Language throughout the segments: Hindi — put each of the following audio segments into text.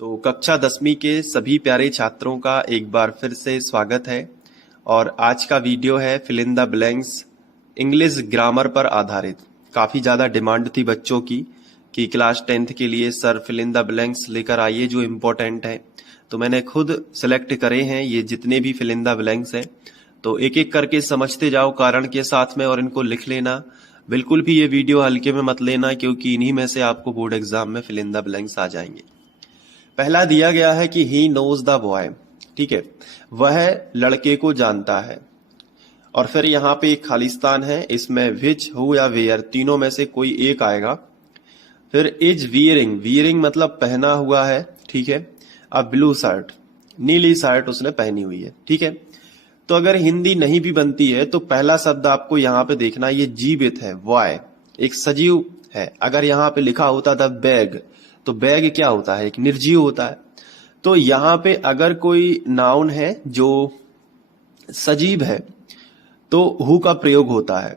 तो कक्षा 10वीं के सभी प्यारे छात्रों का एक बार फिर से स्वागत है। और आज का वीडियो है fill in the blanks English grammar पर आधारित। काफ़ी ज़्यादा डिमांड थी बच्चों की कि क्लास 10th के लिए sir fill in the blanks लेकर आइए जो इम्पोर्टेंट है। तो मैंने खुद सेलेक्ट करे हैं ये जितने भी फिल इन द ब्लैंक्स हैं। तो एक एक करके समझते जाओ कारण के साथ में और इनको लिख लेना। बिल्कुल भी ये वीडियो हल्के में मत लेना क्योंकि इन्हीं में से आपको बोर्ड एग्जाम में फिल इन द ब्लैंक्स आ जाएंगे। पहला दिया गया है कि ही नोज द बॉय, ठीक है, वह लड़के को जानता है। और फिर यहाँ पे एक खालिस्तान है, इसमें विच, हु या वेयर तीनों में से कोई एक आएगा। फिर इज वियरिंग, वियरिंग मतलब पहना हुआ है, ठीक है। अब ब्लू शर्ट, नीली शर्ट उसने पहनी हुई है, ठीक है। तो अगर हिंदी नहीं भी बनती है तो पहला शब्द आपको यहाँ पे देखना, ये जीवित है, बॉय एक सजीव है। अगर यहाँ पे लिखा होता था बैग, तो बैग क्या होता है, एक निर्जीव होता है। तो यहाँ पे अगर कोई नाउन है जो सजीव है तो हु का प्रयोग होता है।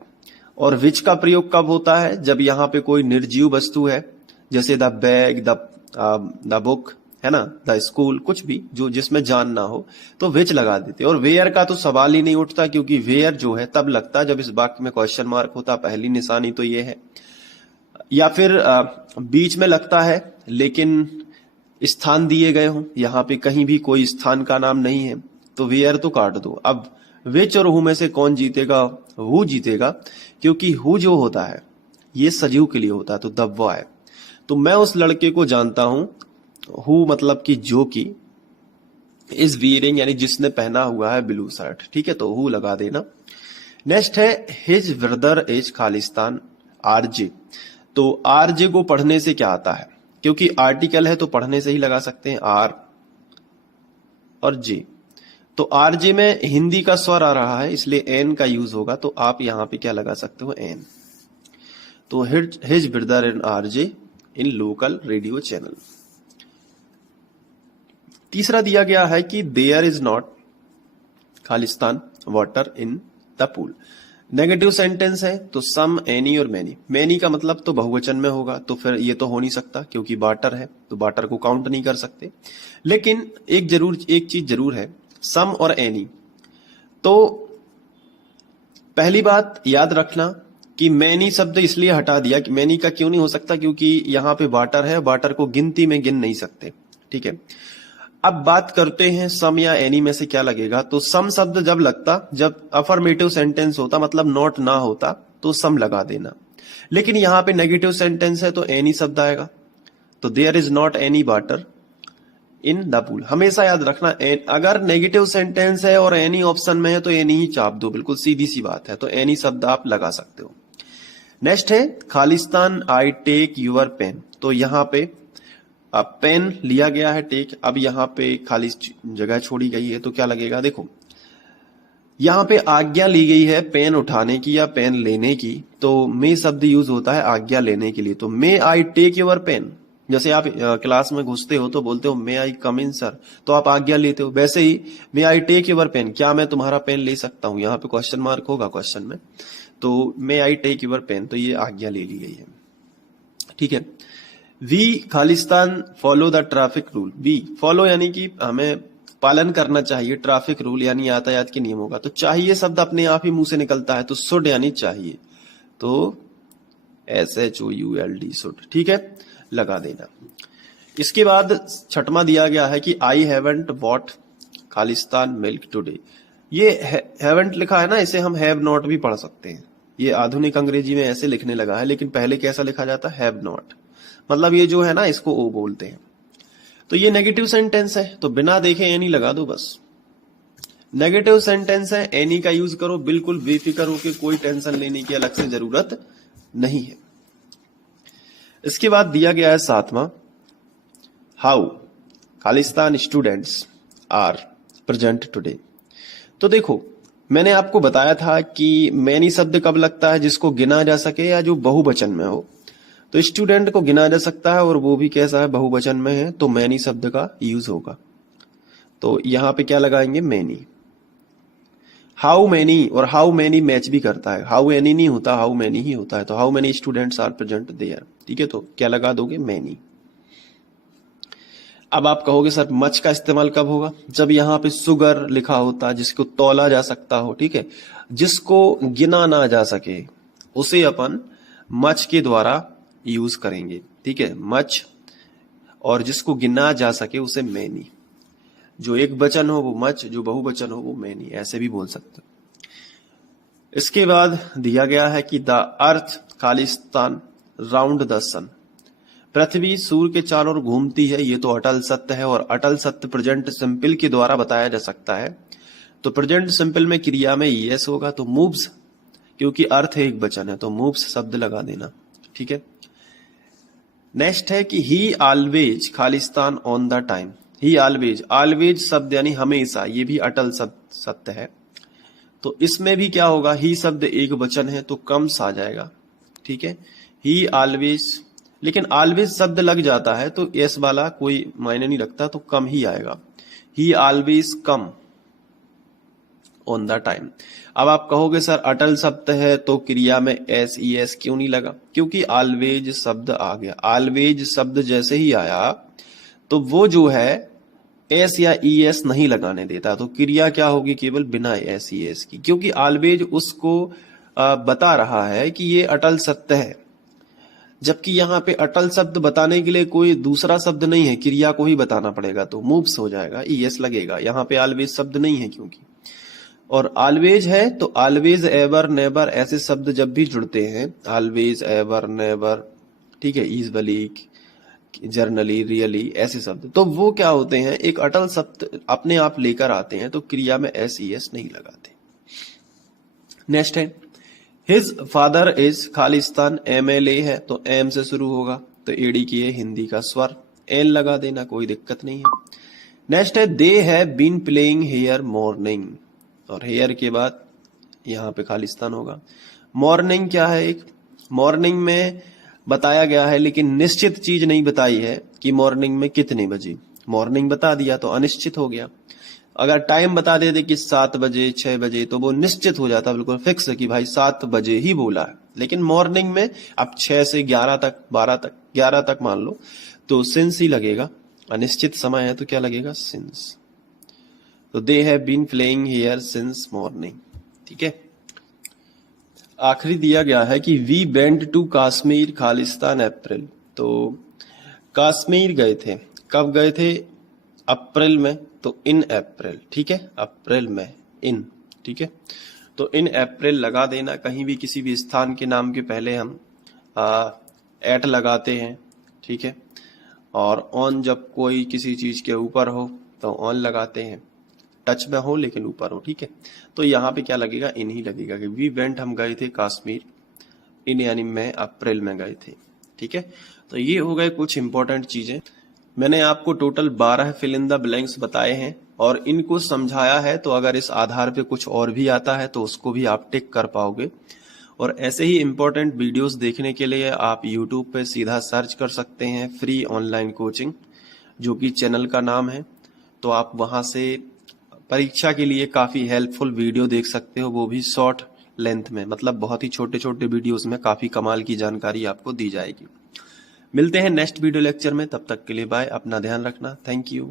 और विच का प्रयोग कब होता है, जब यहाँ पे कोई निर्जीव वस्तु है, जैसे द बैग, द बुक, है ना, द स्कूल, कुछ भी जो जिसमें जान ना हो तो विच लगा देते। और वेयर का तो सवाल ही नहीं उठता क्योंकि वेयर जो है तब लगता जब इस वाक्य में क्वेश्चन मार्क होता। पहली निशानी तो ये है। या फिर बीच में लगता है लेकिन स्थान दिए गए हों, यहाँ पे कहीं भी कोई स्थान का नाम नहीं है तो वेयर तो काट दो। अब विच और हु में से कौन जीतेगा, हु जीतेगा क्योंकि हु जो होता है ये सजीव के लिए होता है, तो द बॉय। तो मैं उस लड़के को जानता हूं, हु मतलब कि जो कि, इज वियरिंग यानी जिसने पहना हुआ है ब्लू शर्ट, ठीक है, तो हु लगा देना। नेक्स्ट है his brother is Khalistan RJ. तो आरजे को पढ़ने से क्या आता है, क्योंकि आर्टिकल है तो पढ़ने से ही लगा सकते हैं, आर और जे। तो आरजे में हिंदी का स्वर आ रहा है इसलिए एन का यूज होगा, तो आप यहां पे क्या लगा सकते हो, एन। तो his brother in RJ in local radio channel. तीसरा दिया गया है कि देयर इज नॉट खालिस्तान water in the pool. Negative sentence है तो सम, एनी और मैनी। मैनी का मतलब तो बहुवचन में होगा, तो फिर ये तो हो नहीं सकता क्योंकि बाटर है तो बाटर को काउंट नहीं कर सकते। लेकिन एक चीज जरूर है, सम और एनी। तो पहली बात याद रखना कि मैनी शब्द इसलिए हटा दिया कि मैनी का क्यों नहीं हो सकता, क्योंकि यहां पे बाटर है, बाटर को गिनती में गिन नहीं सकते, ठीक है। अब बात करते हैं सम या एनी में से क्या लगेगा। तो सम शब्द जब लगता, जब अफर्मेटिव सेंटेंस होता मतलब नॉट ना होता तो सम लगा देना। लेकिन यहां पे नेगेटिव सेंटेंस है तो एनी शब्द आएगा। तो there is not any water in the pool. हमेशा याद रखना अगर नेगेटिव सेंटेंस है और एनी ऑप्शन में है तो एनी ही चाप दो, बिल्कुल सीधी सी बात है। तो एनी शब्द आप लगा सकते हो। नेक्स्ट है खालिस्तान आई टेक यूर पेन। तो यहां पे अब पेन लिया गया है, टेक। अब यहाँ पे खाली जगह छोड़ी गई है तो क्या लगेगा, देखो यहाँ पे आज्ञा ली गई है पेन उठाने की या पेन लेने की, तो मे शब्द यूज होता है आज्ञा लेने के लिए। तो may I take your pen, जैसे आप क्लास में घुसते हो तो बोलते हो मे आई कम इन सर, तो आप आज्ञा लेते हो। वैसे ही मे आई टेक योर पेन, क्या मैं तुम्हारा पेन ले सकता हूं, यहाँ पे क्वेश्चन मार्क होगा क्वेश्चन में। तो may I take your pen, तो ये आज्ञा ले ली गई है, ठीक है। वी खालिस्तान follow the traffic rule. We follow यानी कि हमें पालन करना चाहिए ट्रैफिक रूल यानी यातायात के नियमों का। तो चाहिए शब्द अपने आप ही मुंह से निकलता है, तो शुड यानी चाहिए, तो SHOULD शुड, ठीक है, लगा देना। इसके बाद छठवां दिया गया है कि आई हैवंट बॉट खालिस्तान मिल्क टुडे। ये हैवंट लिखा है ना, इसे हम हैव नॉट भी पढ़ सकते हैं। ये आधुनिक अंग्रेजी में ऐसे लिखने लगा है, लेकिन पहले कैसा लिखा जाता, हैव नॉट। मतलब ये जो है ना इसको ओ बोलते हैं। तो ये नेगेटिव सेंटेंस है तो बिना देखे एनी लगा दो बस। नेगेटिव सेंटेंस है, एनी का यूज करो, बिल्कुल बेफिक्र होकर, कोई टेंशन लेने की अलग से जरूरत नहीं है। इसके बाद दिया गया है सातवां, हाउ खालिस्तान स्टूडेंट्स आर प्रेजेंट टुडे। तो देखो मैंने आपको बताया था कि मैनी शब्द कब लगता है, जिसको गिना जा सके या जो बहुवचन में हो। तो स्टूडेंट को गिना जा सकता है और वो भी कैसा है, बहुवचन में है, तो मैनी शब्द का यूज होगा। तो यहां पे क्या लगाएंगे, मैनी। हाउ मैनी और हाउ मैनी मैच भी करता है, हाउ एनी नहीं होता, हाउ मैनी ही होता है। तो how many students are present there, ठीक है, तो क्या लगा दोगे, मैनी। अब आप कहोगे सर मच का इस्तेमाल कब होगा? जब यहाँ पे शुगर लिखा होता, जिसको तौला जा सकता हो, ठीक है, जिसको गिना ना जा सके, उसे अपन मच के द्वारा यूज करेंगे, ठीक है, मच। और जिसको गिना जा सके उसे मैनी। जो एक वचन हो वो मच, जो बहुवचन हो वो मैनी, ऐसे भी बोल सकते हो। इसके बाद दिया गया है कि द अर्थ खालिस्तान राउंड द सन। पृथ्वी सूर्य के चारों ओर घूमती है, ये तो अटल सत्य है, और अटल सत्य प्रेजेंट सिंपल के द्वारा बताया जा सकता है। तो प्रेजेंट सिंपल में क्रिया में यस होगा, तो मूव्स, क्योंकि अर्थ एक वचन है तो मूव्स शब्द लगा देना, ठीक है। नेक्स्ट है कि ही always Khalistan on the time. He always, always शब्द यानी हमेशा, ये भी अटल सत्य है। तो इसमें भी क्या होगा, ही शब्द एक वचन है तो कम्स आ जाएगा, ठीक है। ही ऑलवेज, लेकिन ऑलवेज शब्द लग जाता है तो एस वाला कोई मायने नहीं रखता, तो कम ही आएगा। ही always come on the time. अब आप कहोगे सर अटल शब्द है तो क्रिया में एस ई एस क्यों नहीं लगा? क्योंकि ऑलवेज शब्द आ गया। ऑलवेज शब्द जैसे ही आया तो वो जो है एस या ई एस नहीं लगाने देता, तो क्रिया क्या होगी, केवल बिना एस ई एस की, क्योंकि ऑलवेज उसको बता रहा है कि ये अटल सत्य है। जबकि यहाँ पे अटल शब्द बताने के लिए कोई दूसरा शब्द नहीं है, क्रिया को ही बताना पड़ेगा, तो मूव्स हो जाएगा, ई एस लगेगा। यहाँ पे ऑलवेज शब्द नहीं है क्योंकि, और ऑलवेज है तो ऑलवेज, एवर, नेवर ऐसे शब्द जब भी जुड़ते हैं, ऑलवेज, एवर, नेवर, ठीक है, यूजुअली, जर्नली, रियली, ऐसे शब्द, तो वो क्या होते हैं, एक अटल शब्द अपने आप लेकर आते हैं, तो क्रिया में एस ई एस नहीं लगाते। नेक्स्ट है his father is Khalistan, MLA है तो एम से शुरू होगा, तो एडी की है हिंदी का स्वर, एन लगा देना, कोई दिक्कत नहीं है। नेक्स्ट है they have been playing here morning, और हेयर के बाद यहाँ पे खालिस्तान होगा। मॉर्निंग क्या है, एक मॉर्निंग में बताया गया है, लेकिन निश्चित चीज नहीं बताई है कि मॉर्निंग में कितने बजे। मॉर्निंग बता दिया तो अनिश्चित हो गया। अगर टाइम बता देते कि 7 बजे, 6 बजे, तो वो निश्चित हो जाता, बिल्कुल फिक्स कि भाई 7 बजे ही बोला है। लेकिन मॉर्निंग में अब 6 से 11 तक, 12 तक, 11 तक मान लो, तो सिंस ही लगेगा। अनिश्चित समय है तो क्या लगेगा, सिंस। तो they have been playing here since morning, ठीक है। आखिरी दिया गया है कि we went to Kashmir Khalistan April. तो कश्मीर गए थे, कब गए थे, अप्रैल में, तो इन अप्रैल, ठीक है, अप्रैल में इन, ठीक है। तो इन अप्रैल लगा देना, कहीं भी किसी भी स्थान के नाम के पहले हम एट लगाते हैं, ठीक है। और ऑन जब कोई किसी चीज के ऊपर हो तो ऑन लगाते हैं, टच में हो लेकिन ऊपर हो, ठीक है। तो यहाँ पे क्या लगेगा, इन ही लगेगा कि वी वेंट, हम गए थे कश्मीर, इन यानी मैं अप्रैल में गए थे, ठीक है। तो ये हो गए कुछ इंपॉर्टेंट चीजें। मैंने आपको total 12 fill in the blanks बताए हैं और इनको समझाया है, तो अगर इस आधार पे कुछ और भी आता है तो उसको भी आप टिक कर पाओगे। और ऐसे ही इंपॉर्टेंट वीडियोस देखने के लिए आप यूट्यूब पे सीधा सर्च कर सकते हैं फ्री ऑनलाइन कोचिंग, जो कि चैनल का नाम है। तो आप वहां से परीक्षा के लिए काफी हेल्पफुल वीडियो देख सकते हो, वो भी शॉर्ट लेंथ में, मतलब बहुत ही छोटे छोटे वीडियोस में काफी कमाल की जानकारी आपको दी जाएगी। मिलते हैं नेक्स्ट वीडियो लेक्चर में, तब तक के लिए बाय, अपना ध्यान रखना, थैंक यू।